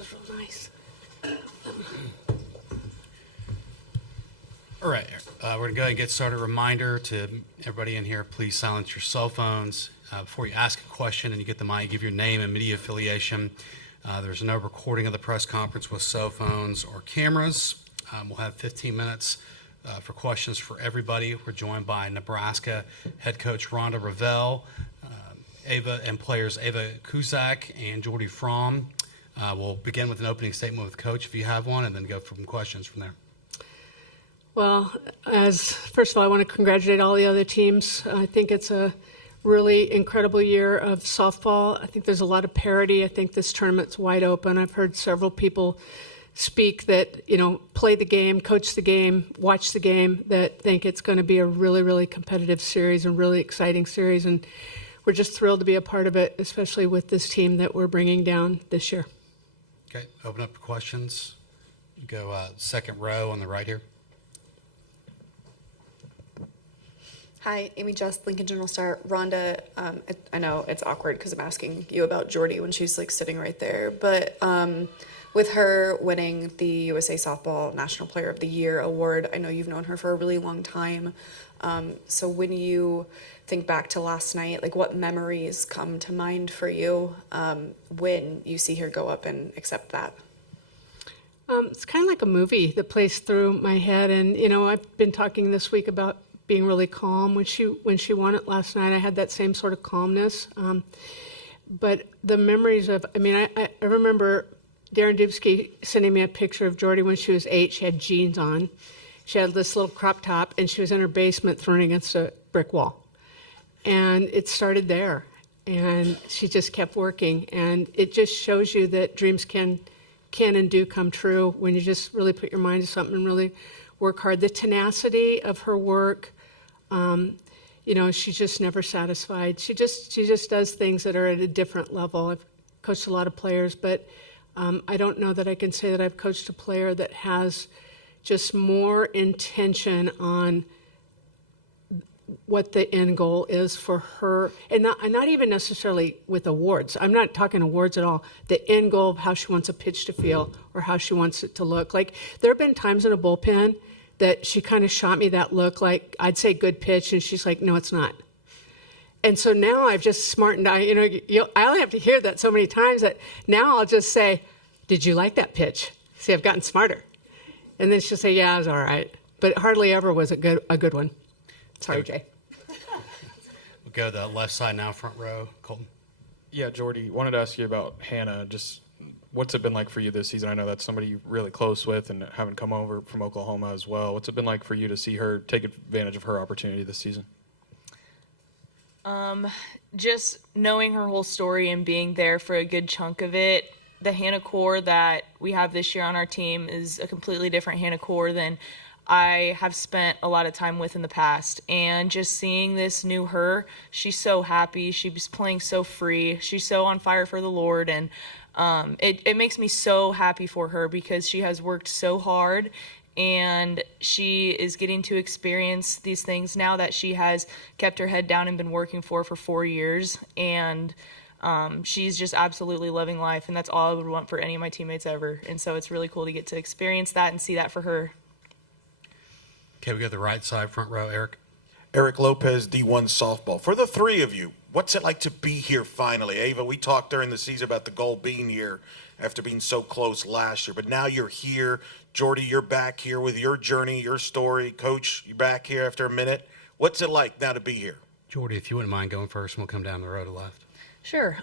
was real nice. All right, we're going to go ahead and get started. Reminder to everybody in here, please silence your cell phones. Before you ask a question and you get the mic, give your name and media affiliation. There's no recording of the press conference with cell phones or cameras. We'll have 15 minutes for questions for everybody. We're joined by Nebraska head coach Rhonda Revelle, players Ava Kuszak and Jordy Frahm. We'll begin with an opening statement with Coach, if you have one, and then go for some questions from there. Well, first of all, I want to congratulate all the other teams. I think it's a really incredible year of softball. I think there's a lot of parity. I think this tournament's wide open. I've heard several people speak that, play the game, coach the game, watch the game, that think it's going to be a really, really competitive series and really exciting series. And we're just thrilled to be a part of it, especially with this team that we're bringing down this year. Okay, open up for questions. Go second row on the right here. Hi, Amy Just, Lincoln Journal-Star. Rhonda, I know it's awkward because I'm asking you about Jordy when she's sitting right there, but with her winning the USA Softball National Player of the Year award, I know you've known her for a really long time. So when you think back to last night, what memories come to mind for you when you see her go up and accept that? It's kind of like a movie that plays through my head, and I've been talking this week about being really calm. When she won it last night, I had that same sort of calmness. But the memories of, I remember Darren Dubsky sending me a picture of Jordy when she was 8. She had jeans on. She had this little crop top, and she was in her basement throwing against a brick wall. And it started there. And she just kept working. And it just shows you that dreams can and do come true when you just really put your mind to something and really work hard. The tenacity of her work, she's just never satisfied. She just does things that are at a different level. I've coached a lot of players, but I don't know that I can say that I've coached a player that has just more intention on what the end goal is for her, and not even necessarily with awards. I'm not talking awards at all. The end goal of how she wants a pitch to feel or how she wants it to look. There have been times in a bullpen that she kind of shot me that look, I'd say good pitch, and she's like, no, it's not. And so now I've just smartened. I only have to hear that so many times that now I'll just say, did you like that pitch? See, I've gotten smarter. And then she'll say, yeah, it was all right. But it hardly ever was a good one. Sorry, Jay. We'll go to the left side now, front row. Colton. Yeah, Jordy, wanted to ask you about Hannah. Just what's it been like for you this season? I know that's somebody you're really close with and having come over from Oklahoma as well. What's it been like for you to see her take advantage of her opportunity this season? Just knowing her whole story and being there for a good chunk of it. The Hannah core that we have this year on our team is a completely different Hannah core than I have spent a lot of time with in the past. And just seeing this new her, she's so happy. She's playing so free. She's so on fire for the Lord. And it makes me so happy for her because she has worked so hard and she is getting to experience these things now that she has kept her head down and been working for 4 years. And she's just absolutely loving life, and that's all I would want for any of my teammates ever. And so it's really cool to get to experience that and see that for her. Okay, we go to the right side, front row. Eric. Eric Lopez, D1 Softball. For the three of you, what's it like to be here finally? Ava, we talked during the season about the goal being here after being so close last year, but now you're here. Jordy, you're back here with your journey, your story. Coach, you're back here after a minute. What's it like now to be here? Jordy, if you wouldn't mind going first, and we'll come down the road to left. Sure.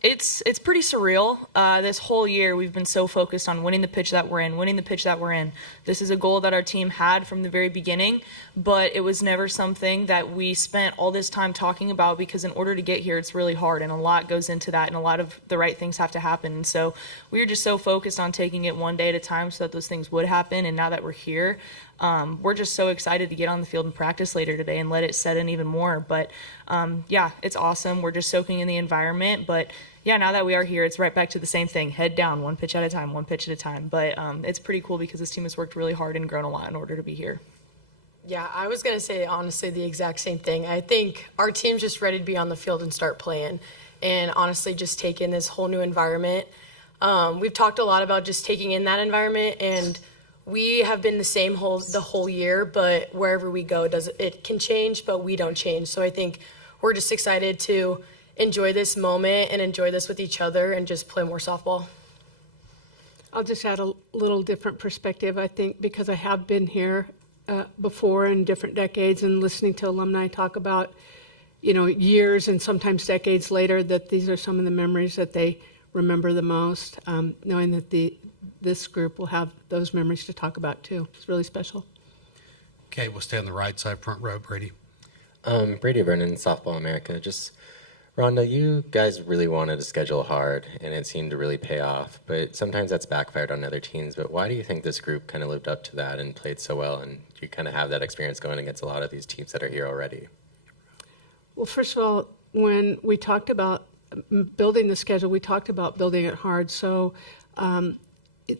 It's pretty surreal. This whole year we've been so focused on winning the pitch that we're in. This is a goal that our team had from the very beginning, but it was never something that we spent all this time talking about because in order to get here, it's really hard and a lot goes into that and a lot of the right things have to happen. And so we were just so focused on taking it one day at a time so that those things would happen. And now that we're here, we're just so excited to get on the field and practice later today and let it set in even more. But yeah, it's awesome. We're just soaking in the environment. But yeah, now that we are here, it's right back to the same thing. Head down, one pitch at a time. But it's pretty cool because this team has worked really hard and grown a lot in order to be here. Yeah, I was going to say, honestly, the exact same thing. I think our team's just ready to be on the field and start playing and honestly just take in this whole new environment. We've talked a lot about just taking in that environment, and we have been the same the whole year, but wherever we go, it can change, but we don't change. So I think we're just excited to enjoy this moment and enjoy this with each other and just play more softball. I'll just add a little different perspective, I think, because I have been here before in different decades and listening to alumni talk about, years and sometimes decades later, that these are some of the memories that they remember the most, knowing that this group will have those memories to talk about too. It's really special. Okay, we'll stay on the right side, front row, Brady. Brady Vernon, Softball America. Rhonda, you guys really wanted to schedule hard, and it seemed to really pay off, but sometimes that's backfired on other teams. But why do you think this group kind of lived up to that and played so well, and you kind of have that experience going against a lot of these teams that are here already? Well, first of all, when we talked about building the schedule, we talked about building it hard. So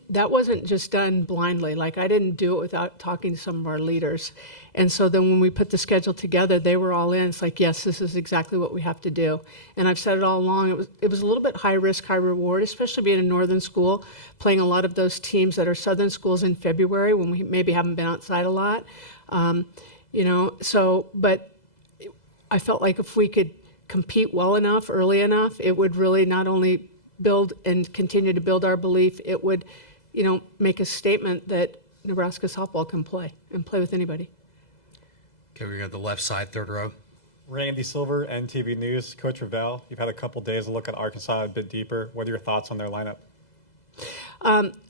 that wasn't just done blindly. Like, I didn't do it without talking to some of our leaders. And so then when we put the schedule together, they were all in. It's like, yes, this is exactly what we have to do. And I've said it all along. It was a little bit high risk, high reward, especially being a northern school, playing a lot of those teams that are southern schools in February when we maybe haven't been outside a lot. But I felt like if we could compete well enough, early enough, it would really not only build and continue to build our belief, it would, make a statement that Nebraska softball can play and play with anybody. Okay, we got the left side, third row. Randy Silver, NTV News. Coach Revelle, you've had a couple days to look at Arkansas a bit deeper. What are your thoughts on their lineup?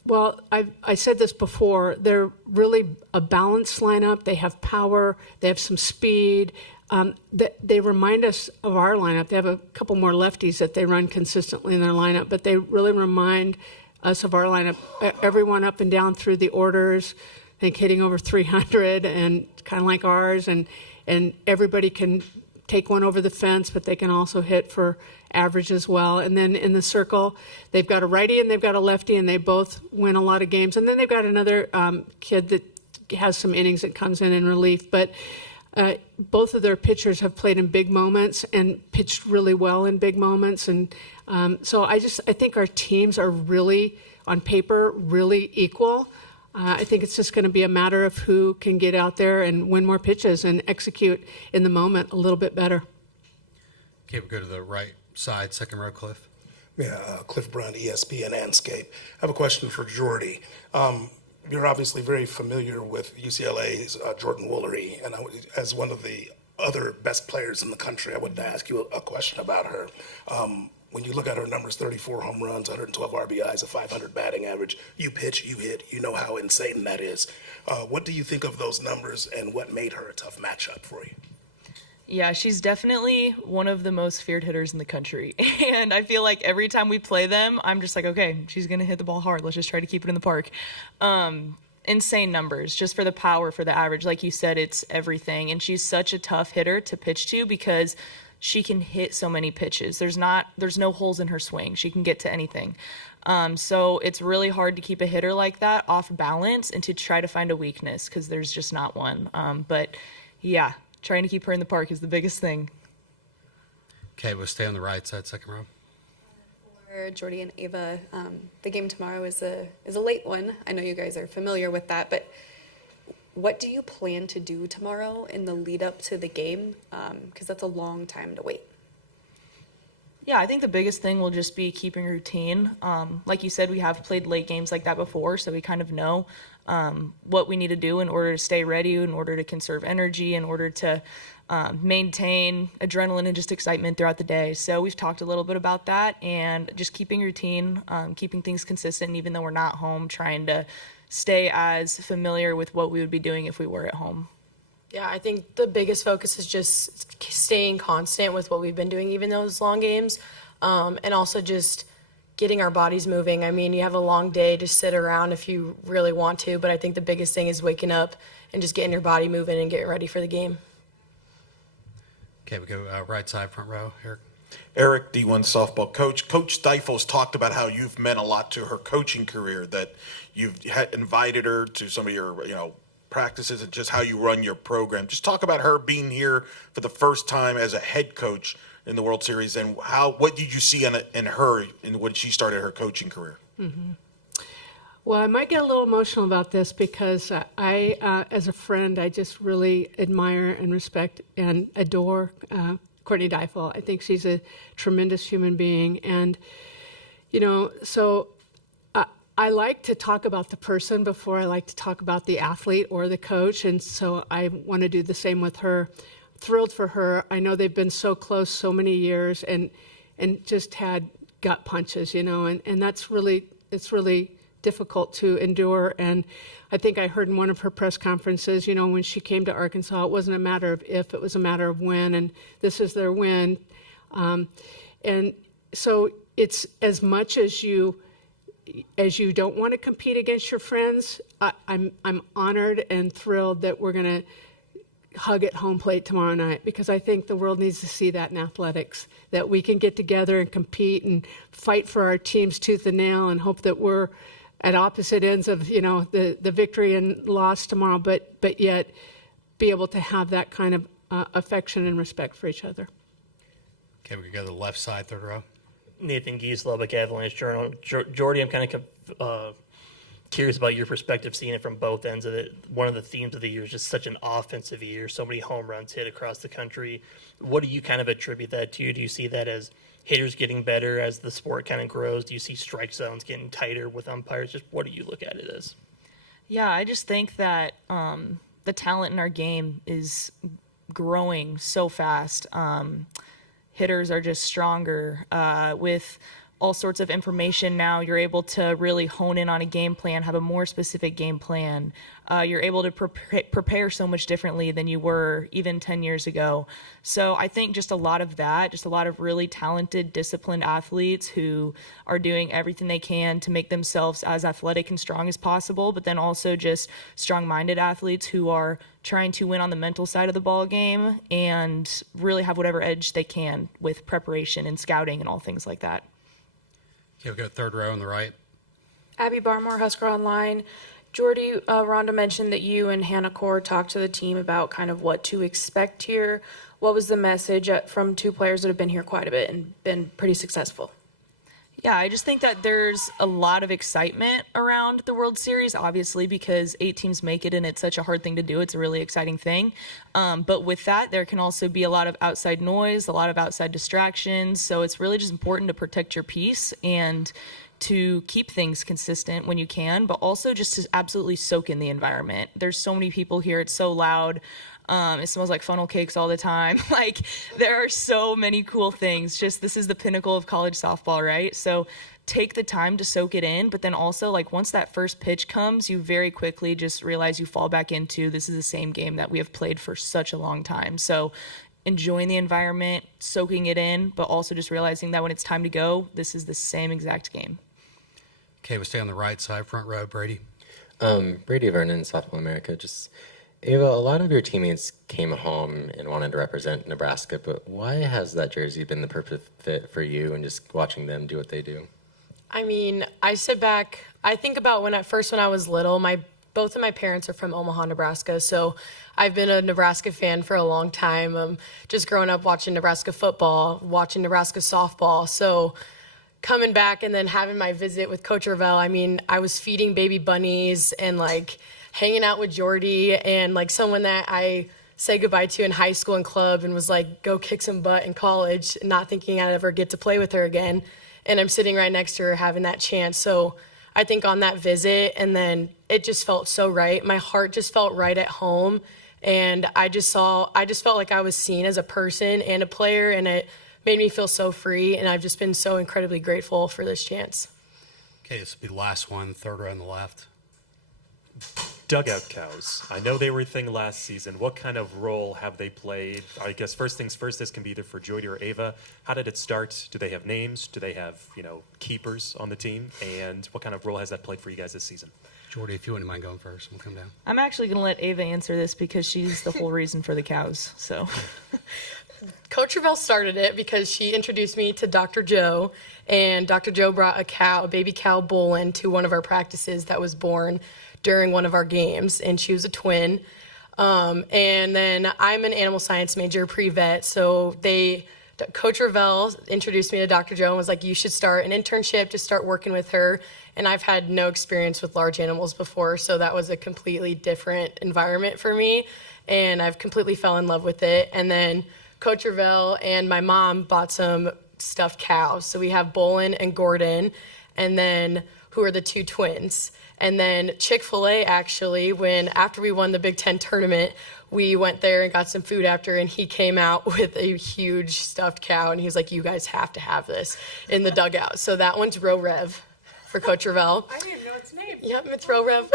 Well, I said this before. They're really a balanced lineup. They have power. They have some speed. They remind us of our lineup. They have a couple more lefties that they run consistently in their lineup, but they really remind us of our lineup. Everyone up and down through the orders, I think hitting over 300 and kind of like ours, and everybody can take one over the fence, but they can also hit for average as well. And then in the circle, they've got a righty and they've got a lefty, and they both win a lot of games. And then they've got another kid that has some innings that comes in relief. But both of their pitchers have played in big moments and pitched really well in big moments. And so I think our teams are really, on paper, really equal. I think it's just going to be a matter of who can get out there and win more pitches and execute in the moment a little bit better. Okay, we go to the right side, second row, Cliff. Yeah, Cliff Brown, ESPN Landscape. I have a question for Jordy. You're obviously very familiar with UCLA's Jordan Woolery, and as one of the other best players in the country, I wanted to ask you a question about her. When you look at her numbers, 34 home runs, 112 RBIs, a 500 batting average, you pitch, you hit, you know how insane that is. What do you think of those numbers, and what made her a tough matchup for you? Yeah, she's definitely one of the most feared hitters in the country. And I feel like every time we play them, I'm just like, okay, she's going to hit the ball hard. Let's just try to keep it in the park. Insane numbers just for the power, for the average. Like you said, it's everything. And she's such a tough hitter to pitch to because she can hit so many pitches. There's no holes in her swing. She can get to anything. So it's really hard to keep a hitter like that off balance and to try to find a weakness because there's just not one. But yeah, trying to keep her in the park is the biggest thing. Okay, we'll stay on the right side, second row. For Jordy and Ava, the game tomorrow is a late one. I know you guys are familiar with that, but what do you plan to do tomorrow in the lead up to the game? Because that's a long time to wait. Yeah, I think the biggest thing will just be keeping routine. Like you said, we have played late games like that before, so we kind of know what we need to do in order to stay ready, in order to conserve energy, in order to maintain adrenaline and just excitement throughout the day. So we've talked a little bit about that and just keeping routine, keeping things consistent, even though we're not home, trying to stay as familiar with what we would be doing if we were at home. Yeah, I think the biggest focus is just staying constant with what we've been doing, even those long games, and also just getting our bodies moving. I mean, you have a long day to sit around if you really want to, but I think the biggest thing is waking up and just getting your body moving and getting ready for the game. Okay, we go right side, front row. Eric. Eric, D1 softball coach. Coach Stiefels talked about how you've meant a lot to her coaching career, that you've invited her to some of your, practices and just how you run your program. Just talk about her being here for the first time as a head coach in the World Series, and what did you see in her when she started her coaching career? Mm-hmm. Well, I might get a little emotional about this because I, as a friend, I just really admire and respect and adore Courtney Deifel. I think she's a tremendous human being, and so I like to talk about the person before I like to talk about the athlete or the coach, and so I want to do the same with her. Thrilled for her. I know they've been so close so many years and just had gut punches, and that's really, it's really difficult to endure. And I think I heard in one of her press conferences, when she came to Arkansas, it wasn't a matter of if, it was a matter of when, and this is their win. And so it's as much as you don't want to compete against your friends, I'm honored and thrilled that we're going to hug at home plate tomorrow night, because I think the world needs to see that in athletics, that we can get together and compete and fight for our teams tooth and nail and hope that we're at opposite ends of, the victory and loss tomorrow, but yet be able to have that kind of affection and respect for each other. Okay, we can go to the left side, third row. Nathan Gies, Lubbock Avalanche Journal. Jordy, I'm kind of curious about your perspective, seeing it from both ends of it. One of the themes of the year is just such an offensive year, so many home runs hit across the country. What do you kind of attribute that to? Do you see that as hitters getting better as the sport kind of grows? Do you see strike zones getting tighter with umpires? Just what do you look at it as? Yeah, I just think that the talent in our game is growing so fast. Hitters are just stronger with all sorts of information now. You're able to really hone in on a game plan, have a more specific game plan. You're able to prepare so much differently than you were even 10 years ago. So I think just a lot of that, just a lot of really talented, disciplined athletes who are doing everything they can to make themselves as athletic and strong as possible, but then also just strong-minded athletes who are trying to win on the mental side of the ball game and really have whatever edge they can with preparation and scouting and all things like that. Okay, we'll go third row on the right. Abby Barmore, Husker Online. Jordy, Rhonda mentioned that you and Hannah Core talked to the team about kind of what to expect here. What was the message from two players that have been here quite a bit and been pretty successful? Yeah, I just think that there's a lot of excitement around the World Series, obviously, because 8 teams make it and it's such a hard thing to do. It's a really exciting thing. But with that, there can also be a lot of outside noise, a lot of outside distractions. So it's really just important to protect your peace and to keep things consistent when you can, but also just to absolutely soak in the environment. There's so many people here. It's so loud. It smells like funnel cakes all the time. Like, there are so many cool things. Just, this is the pinnacle of college softball, right? So take the time to soak it in, but then also, like, once that first pitch comes, you very quickly just realize you fall back into, this is the same game that we have played for such a long time. So enjoying the environment, soaking it in, but also just realizing that when it's time to go, this is the same exact game. Okay, we'll stay on the right side, front row, Brady. Brady Vernon, Softball America. Just, Ava, a lot of your teammates came home and wanted to represent Nebraska, but why has that jersey been the perfect fit for you and just watching them do what they do? I mean, I sit back, I think about when I was little, both of my parents are from Omaha, Nebraska, so I've been a Nebraska fan for a long time. Just growing up watching Nebraska football, watching Nebraska softball, so coming back and then having my visit with Coach Revelle, I mean, I was feeding baby bunnies and, like, hanging out with Jordy and, like, someone that I said goodbye to in high school and club and was like, go kick some butt in college, not thinking I'd ever get to play with her again. And I'm sitting right next to her having that chance. So I think on that visit, and then it just felt so right. My heart just felt right at home. And I just felt like I was seen as a person and a player, and it made me feel so free. And I've just been so incredibly grateful for this chance. Okay, this will be the last one, third row on the left. Dugout cows. I know they were a thing last season. What kind of role have they played? I guess first things first, this can be either for Jordy or Ava. How did it start? Do they have names? Do they have, keepers on the team? And what kind of role has that played for you guys this season? Jordy, if you wouldn't mind going first, we'll come down. I'm actually going to let Ava answer this because she's the whole reason for the cows. So, Coach Revelle started it because she introduced me to Dr. Joe, and Dr. Joe brought a baby cow bull into one of our practices that was born during one of our games, and she was a twin. And then I'm an animal science major, pre-vet, so Coach Revelle introduced me to Dr. Joe and was like, you should start an internship to start working with her. And I've had no experience with large animals before, so that was a completely different environment for me. And I've completely fell in love with it. And then Coach Revelle and my mom bought some stuffed cows. So we have Bolin and Gordon, and then who are the two twins. And then Chick-fil-A, actually, after we won the Big Ten tournament, we went there and got some food after, and he came out with a huge stuffed cow, and he was like, you guys have to have this in the dugout. So that one's Row Rev for Coach Revelle. I didn't know its name. Yep, it's Row Rev.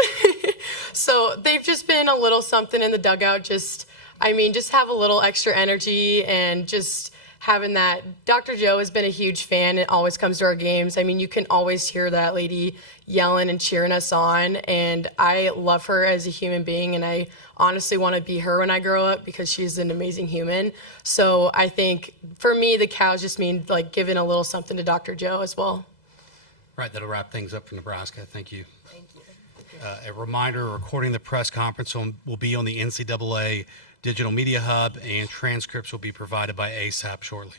So they've just been a little something in the dugout, just have a little extra energy and just having that. Dr. Joe has been a huge fan and always comes to our games. I mean, you can always hear that lady yelling and cheering us on, and I love her as a human being, and I honestly want to be her when I grow up because she's an amazing human. So I think for me, the cows just mean like giving a little something to Dr. Joe as well. Right, that'll wrap things up for Nebraska. Thank you. Thank you. A reminder, recording the press conference will be on the NCAA Digital Media Hub, and transcripts will be provided by ASAP shortly.